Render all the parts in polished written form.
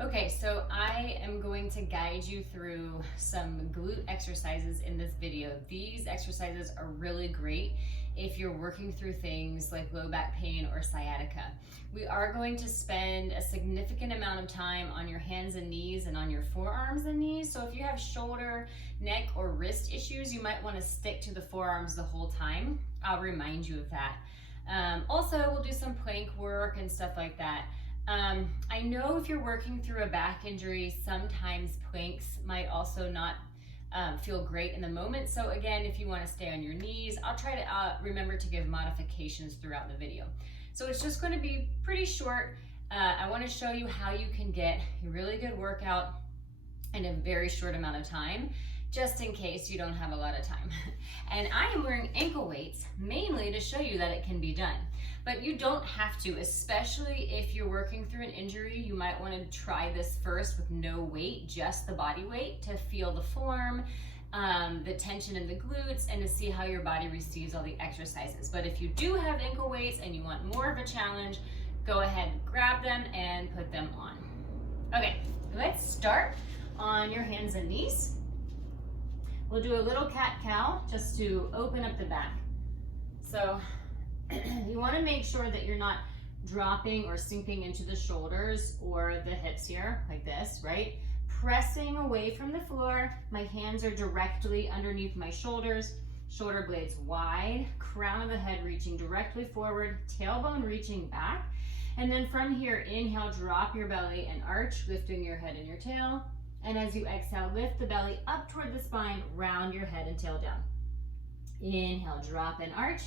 Okay, so I am going to guide you through some glute exercises in this video. These exercises are really great if you're working through things like low back pain or sciatica. We are going to spend a significant amount of time on your hands and knees and on your forearms and knees. So if you have shoulder, neck, or wrist issues, you might want to stick to the forearms the whole time. I'll remind you of that. Also, we'll do some plank work and stuff like that. I know if you're working through a back injury, sometimes planks might also not feel great in the moment. So again, if you want to stay on your knees, I'll try to remember to give modifications throughout the video. So it's just going to be pretty short. I want to show you how you can get a really good workout in a very short amount of time, just in case you don't have a lot of time. And I am wearing ankle weights mainly to show you that it can be done. But you don't have to, especially if you're working through an injury. You might want to try this first with no weight, just the body weight, to feel the form, the tension in the glutes, and to see how your body receives all the exercises. But if you do have ankle weights and you want more of a challenge, go ahead, grab them and put them on. Okay, let's start on your hands and knees. We'll do a little cat-cow just to open up the back. So you want to make sure that you're not dropping or sinking into the shoulders or the hips here, like this, right? Pressing away from the floor. My hands are directly underneath my shoulders, shoulder blades wide, crown of the head reaching directly forward, tailbone reaching back. And then from here, inhale, drop your belly and arch, lifting your head and your tail. And as you exhale, lift the belly up toward the spine, round your head and tail down. Inhale, drop and arch.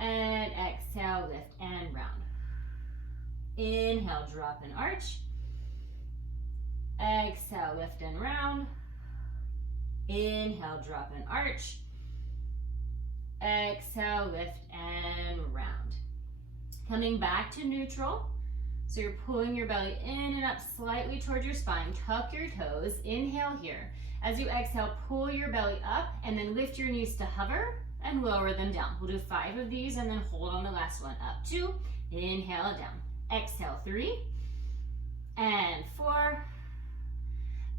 And exhale, lift and round. Inhale, drop and arch. Exhale, lift and round. Inhale, drop and arch. Exhale, lift and round. Coming back to neutral. So you're pulling your belly in and up slightly towards your spine. Tuck your toes. Inhale here. As you exhale, pull your belly up and then lift your knees to hover and lower them down. We'll do 5 of these and then hold on the last one. Up 2, inhale down. Exhale 3 and 4.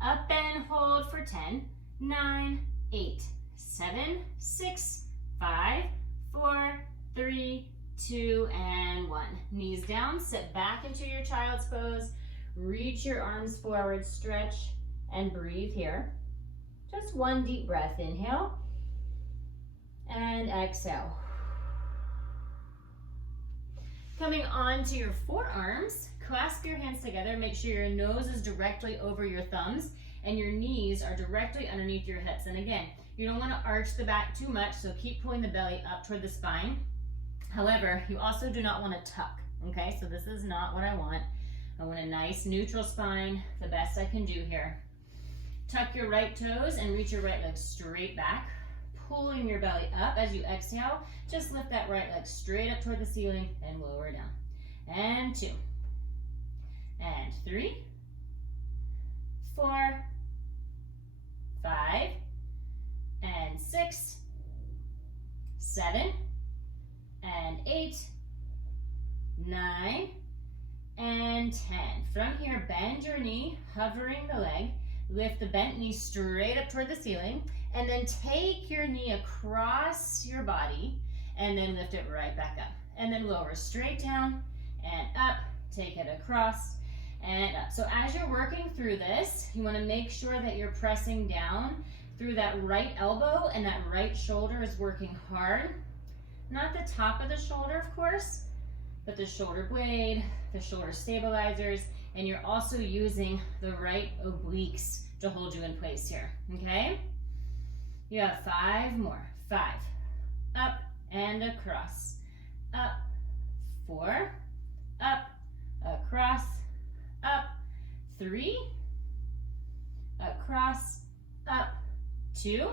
Up and hold for 10, 9, 8, 7, 6, 5, 4, 3, 2, and 1. Knees down, sit back into your child's pose. Reach your arms forward, stretch, and breathe here. Just one deep breath. Inhale and exhale. Coming on to your forearms, clasp your hands together. Make sure your nose is directly over your thumbs and your knees are directly underneath your hips. And again, you don't want to arch the back too much, so keep pulling the belly up toward the spine. However, you also do not want to tuck, okay? So this is not what I want. I want a nice neutral spine, the best I can do here. Tuck your right toes and reach your right leg straight back, pulling your belly up as you exhale. Just lift that right leg straight up toward the ceiling and lower down. And 2, and 3, 4, 5, and 6, 7, and 8, 9, and 10. From here, bend your knee, hovering the leg. Lift the bent knee straight up toward the ceiling, and then take your knee across your body, and then lift it right back up. And then lower straight down and up, take it across and up. So as you're working through this, you want to make sure that you're pressing down through that right elbow and that right shoulder is working hard. Not the top of the shoulder, of course, but the shoulder blade, the shoulder stabilizers, and you're also using the right obliques to hold you in place here, okay? You have 5 more. 5, up and across, up, 4, up, across, up, 3, across, up, 2,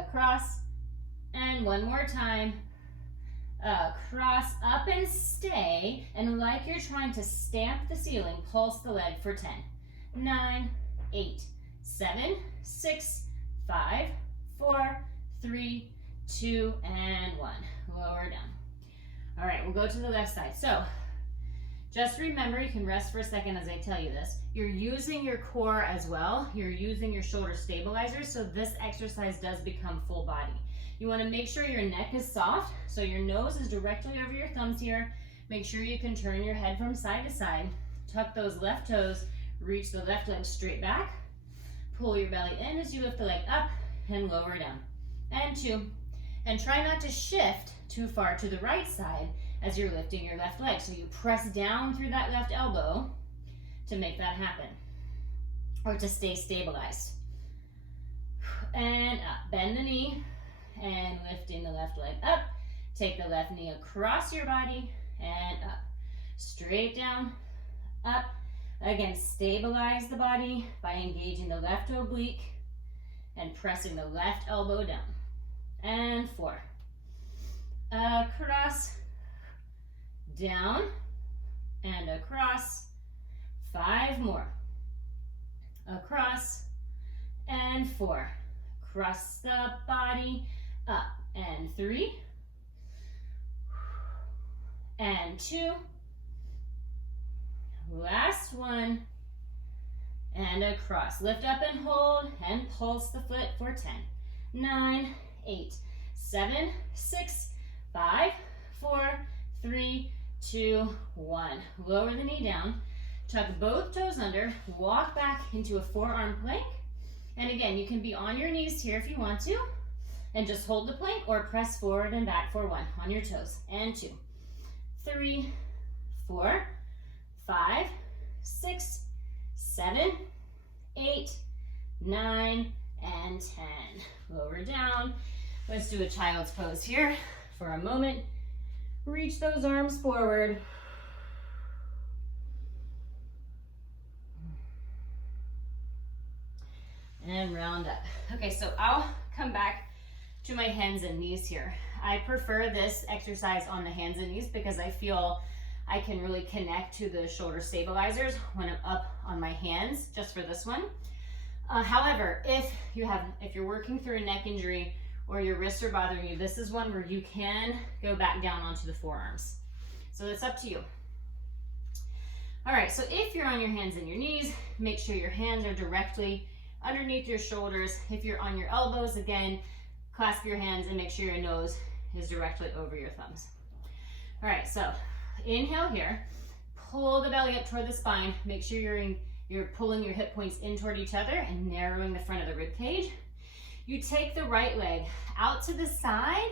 across, and one more time, across, up and stay, and like you're trying to stamp the ceiling, pulse the leg for 10, 9, 8, 7, 6, 5, 4, 3, 2, and 1. Lower down. All right, we'll go to the left side. So Just remember, you can rest for a second as I tell you this. You're using your core as well. You're using your shoulder stabilizers, so this exercise does become full body. You want to make sure your neck is soft, so your nose is directly over your thumbs here. Make sure you can turn your head from side to side. Tuck those left toes, reach the left leg straight back. Pull your belly in as you lift the leg up and lower down. And 2. And try not to shift too far to the right side as you're lifting your left leg. So you press down through that left elbow to make that happen, or to stay stabilized. And up, bend the knee, and lifting the left leg up. Take the left knee across your body, and up. Straight down, up. Again, stabilize the body by engaging the left oblique and pressing the left elbow down. And 4. Across, down, and across. 5 more. Across, and 4. Cross the body, up, and 3. And 2. Last one. And across. Lift up and hold, and pulse the foot for 10, 9, 8, 7, 6, 5, 4, 3, 2, 1. Lower the knee down. Tuck both toes under. Walk back into a forearm plank. And again, you can be on your knees here if you want to. And just hold the plank or press forward and back for 1 on your toes. And 2, 3, 4, 5, 6, 7, 8, 9, and 10. Lower down. Let's do a child's pose here for a moment. Reach those arms forward. And round up. Okay, so I'll come back to my hands and knees here. I prefer this exercise on the hands and knees because I feel I can really connect to the shoulder stabilizers when I'm up on my hands, just for this one. However, if you're working through a neck injury or your wrists are bothering you, this is one where you can go back down onto the forearms. So it's up to you. All right, so if you're on your hands and your knees, make sure your hands are directly underneath your shoulders. If you're on your elbows, again, clasp your hands and make sure your nose is directly over your thumbs. All right, so inhale here, pull the belly up toward the spine. Make sure you're pulling your hip points in toward each other and narrowing the front of the rib cage. You take the right leg out to the side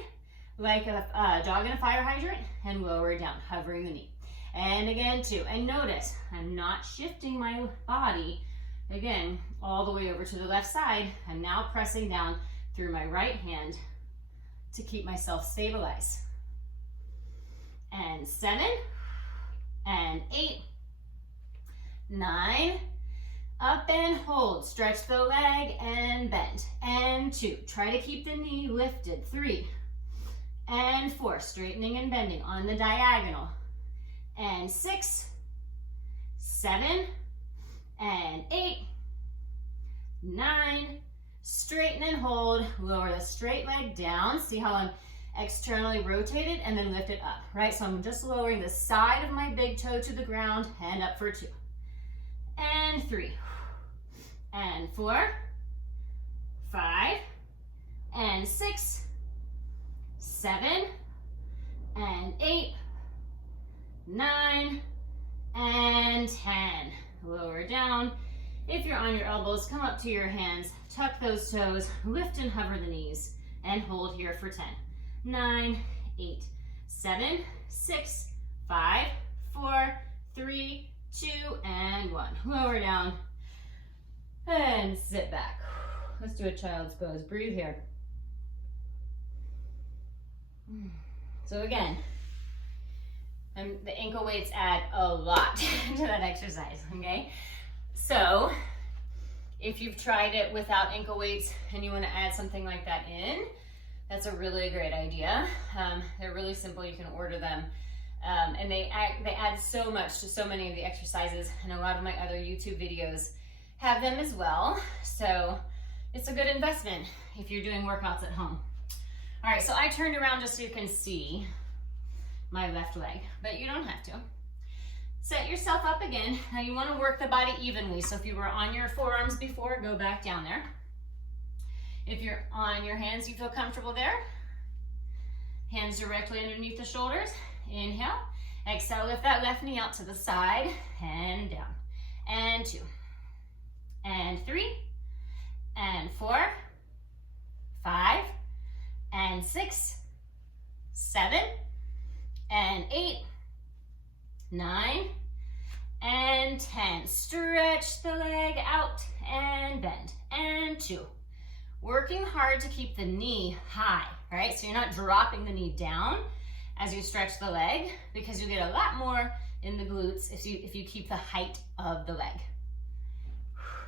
like a dog in a fire hydrant and lower down, hovering the knee. And again, 2. And notice, I'm not shifting my body, again, all the way over to the left side. I'm now pressing down through my right hand to keep myself stabilized. And 7, and 8, 9, up and hold. Stretch the leg and bend. And 2, try to keep the knee lifted. 3, and 4, straightening and bending on the diagonal. And 6, 7, and 8, 9, straighten and hold. Lower the straight leg down. See how I'm externally rotated, and then lift it up, right? So I'm just lowering the side of my big toe to the ground, and up for 2, and 3, and 4, 5, and 6, 7, and 8, 9, and 10. Lower down. If you're on your elbows, come up to your hands, tuck those toes, lift and hover the knees, and hold here for 10, 9, 8, 7, 6, 5, 4, 3, 2, and 1. Lower down and sit back. Let's do a child's pose. Breathe here. So again, the ankle weights add a lot to that exercise, okay? So if you've tried it without ankle weights and you want to add something like that in, that's a really great idea. They're really simple. You can order them. And they add so much to so many of the exercises, and a lot of my other YouTube videos have them as well. So it's a good investment if you're doing workouts at home. All right, so I turned around just so you can see my left leg, but you don't have to. Set yourself up again. Now you want to work the body evenly. So if you were on your forearms before, go back down there. If you're on your hands, you feel comfortable there. Hands directly underneath the shoulders. Inhale. Exhale, lift that left knee out to the side and down. And 2. And 3. And 4. 5. And 6. 7. And 8. 9. And 10. Stretch the leg out and bend. And 2. Working hard to keep the knee high, right? So you're not dropping the knee down as you stretch the leg, because you get a lot more in the glutes if you keep the height of the leg.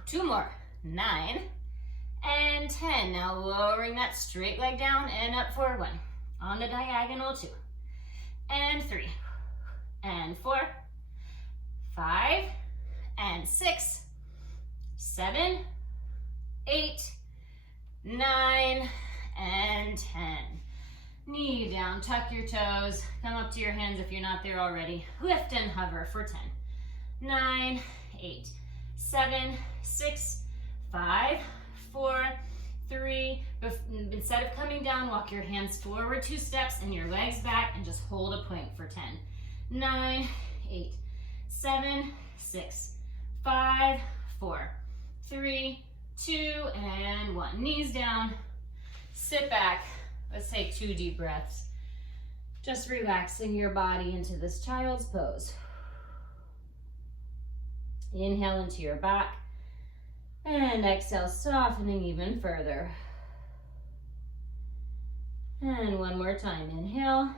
2 more. 9 and 10. Now lowering that straight leg down and up for 1. On the diagonal, 2 and 3 and 4, 5 and 6, 7, 8, 9 and 10. Knee down, tuck your toes, come up to your hands if you're not there already. Lift and hover for 10, 9, 8, 7, 6, 5, 4, 3. Instead of coming down, walk your hands forward 2 steps and your legs back and just hold a plank for 10, 9, 8, 7, 6, 5, 4, 3, 2, and 1. Knees down, sit back. Let's take 2 deep breaths. Just relaxing your body into this child's pose. Inhale into your back, and exhale, softening even further. And one more time, inhale,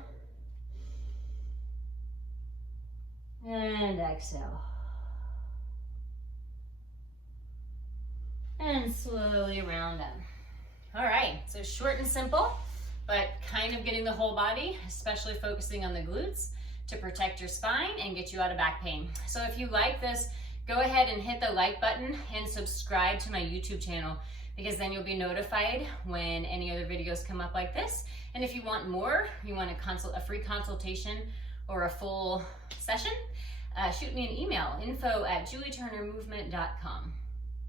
and exhale. And slowly round up. All right, so short and simple, but kind of getting the whole body, especially focusing on the glutes to protect your spine and get you out of back pain. So if you like this, go ahead and hit the like button and subscribe to my YouTube channel, because then you'll be notified when any other videos come up like this. And if you want more, you want a free consultation or a full session, shoot me an email, info@julieturnermovement.com.